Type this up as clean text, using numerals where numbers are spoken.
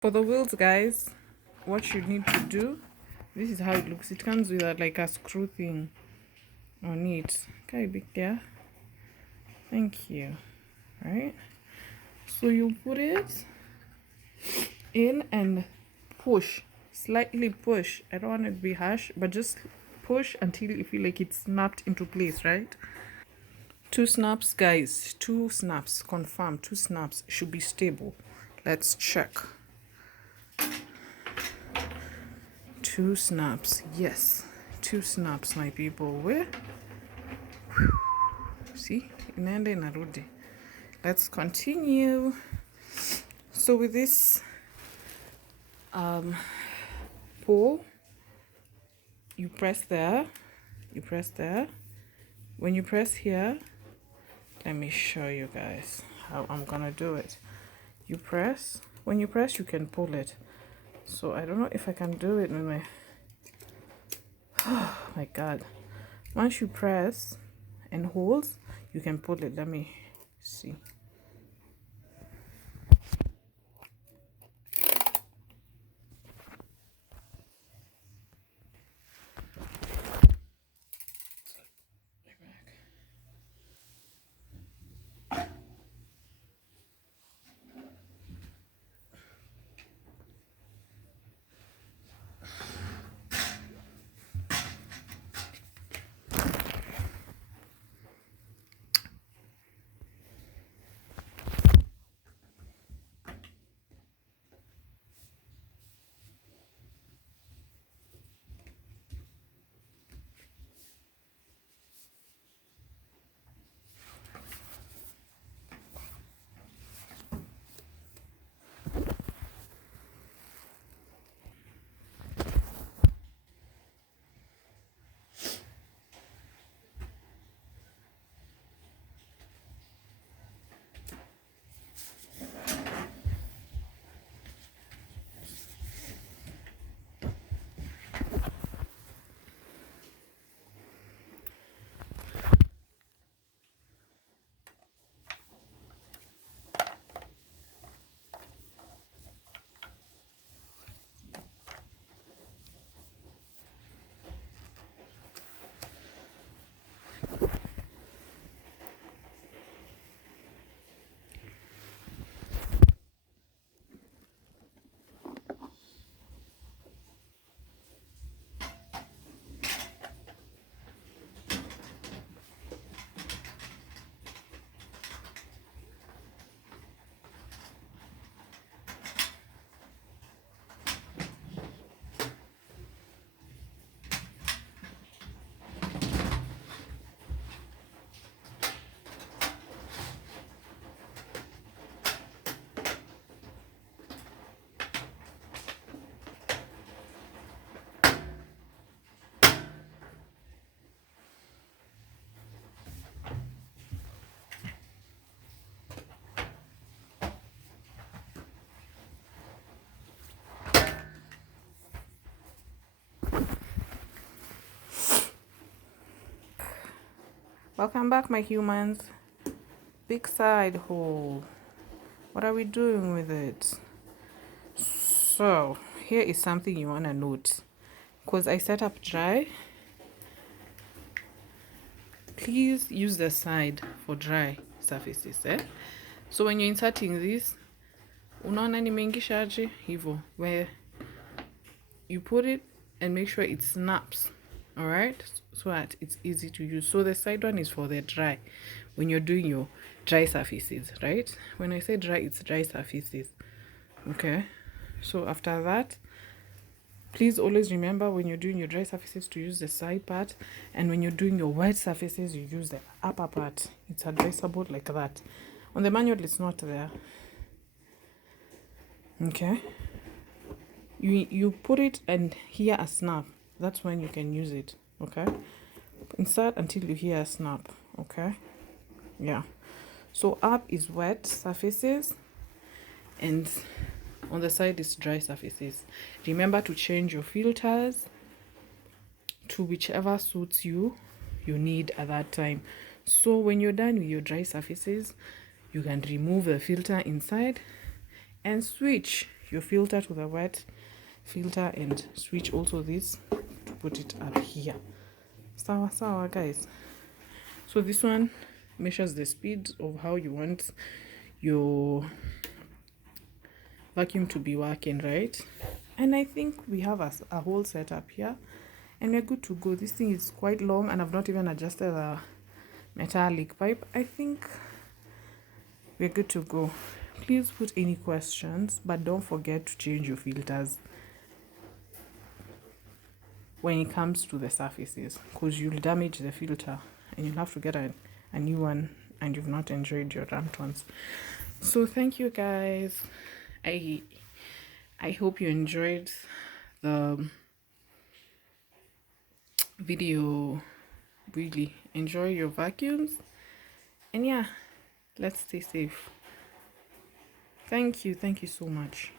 For the wheels, guys, what you need to do, this is how it looks. It comes with like a screw thing on it. Okay, big there. Thank you. Right. So you put it in and push, slightly push. I don't want it to be harsh, but just push until you feel like it's snapped into place, right? 2 snaps, guys. 2 snaps. Confirm. 2 snaps should be stable. Let's check. 2 snaps. Yes. 2 snaps, my people. Where? See? Inaenda inarudi. Let's continue. So with this pull, you press there. You press there. When you press here, let me show you guys how I'm gonna do it. You press. When you press, you can pull it. So I don't know if I can do it with my... Oh my god. Once you press and hold, you can pull it. Let me see. Welcome back, my humans. Big side hole. What are we doing with it? So here is something you want to note. Because I set up dry, please use the side for dry surfaces. So when you're inserting this, unaona nimeingisha aje hivyo, where you put it and make sure it snaps, all right, so that it's easy to use. So the side one is for the dry, when you're doing your dry surfaces, right? When I say dry, it's dry surfaces. Okay, so after that, please always remember when you're doing your dry surfaces to use the side part, and when you're doing your wet surfaces, you use the upper part. It's advisable like that. On the manual, it's not there. Okay, you put it and hear a snap. That's when you can use it. Okay, insert until you hear a snap. Okay, yeah. So up is wet surfaces, and on the side is dry surfaces. Remember to change your filters to whichever suits you need at that time. So when you're done with your dry surfaces, you can remove the filter inside and switch your filter to the wet filter and switch also this to put it up here. Sawa guys. So this one measures the speed of how you want your vacuum to be working, right? And I think we have a whole setup here and we're good to go. This thing is quite long and I've not even adjusted the metallic pipe. I think we're good to go. Please put any questions, but don't forget to change your filters when it comes to the surfaces, because you'll damage the filter and you'll have to get a new one and you've not enjoyed your Ramtons. So thank you guys. I hope you enjoyed the video. Really enjoy your vacuums, and yeah, let's stay safe. Thank you so much.